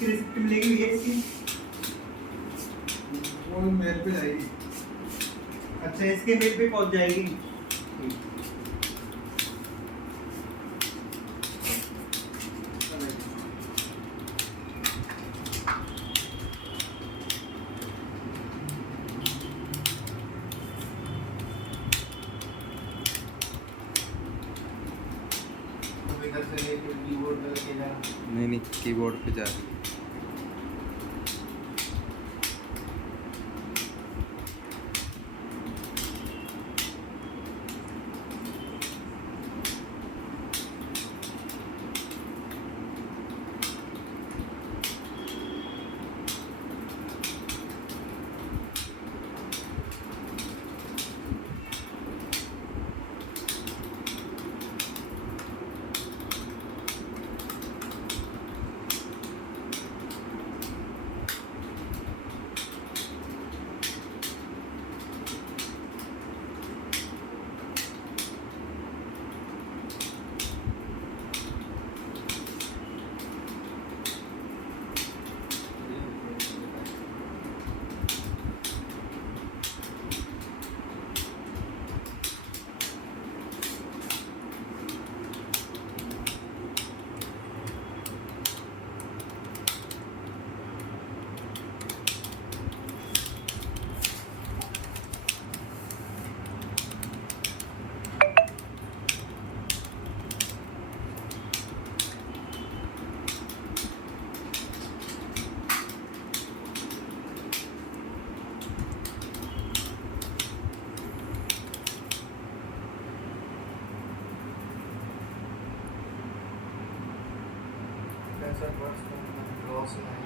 इसकी रिसिप्ट मिलेगी भैया इसकी। वो मेल पे जाएगी। अच्छा इसके मेल पे पहुंच जाएगी। तो इधर से लेके कीबोर्ड पे लेके जाना। नहीं कीबोर्ड पे जा रही है। कैसा वर्ष का लॉस है।